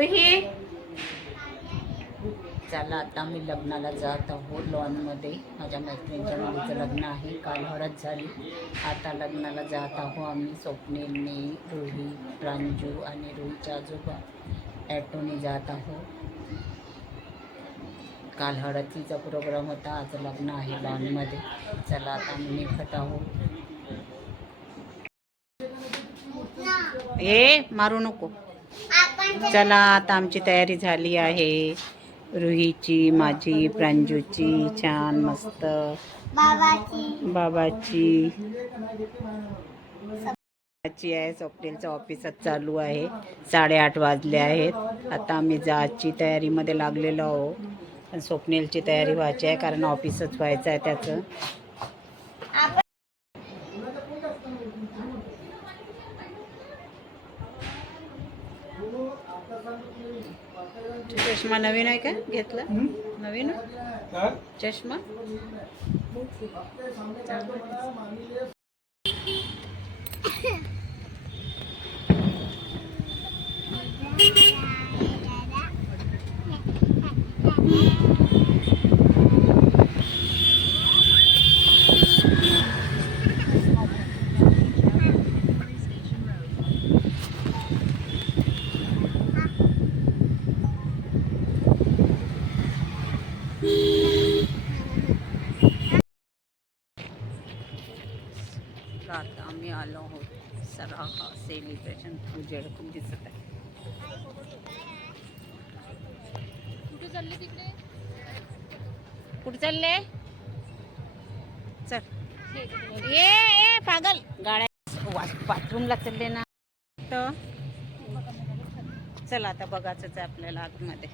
हे चला आता मी लग्नाला जात आहो लॉनमध्ये. माझ्या मैत्रिणीच्या मुलीचं लग्न आहे. काल हळद झाली. आता लग्नाला जात आहो आम्ही. स्वप्नील, मी, रोही, प्रांजू आणि रोहीच्या आजोबा ॲटोने जात आहो. काल हळदीचा प्रोग्राम होता, आज लग्न आहे लॉनमध्ये. चला आता आम्ही निघत आहो. हे मारू नको. चला आता आमची तयारी झाली आहे. रुहीची, माझी, प्रांजूची छान मस्त, बाबाची आहे. स्वप्नीलचं ऑफिसच चालू आहे. 8:30 वाजले आहेत. आता आम्ही जायची तयारीमध्ये लागलेलो आहो. पण स्वप्नीलची तयारी व्हायची आहे कारण ऑफिसच व्हायचं आहे त्याचं. चष्मा नवीन आहे का घेतला? नवीन चष्मा. आता आम्ही आलो आहोत सराहा सेलिब्रेशन पूजेड खूप दिसत आहे. कुठे चालले तिकडे? कुठे चालले? चल ये पागल गाड्या बाथरूमला चालले ना. तर चला आता बघायचंच आहे आपल्याला आतमध्ये.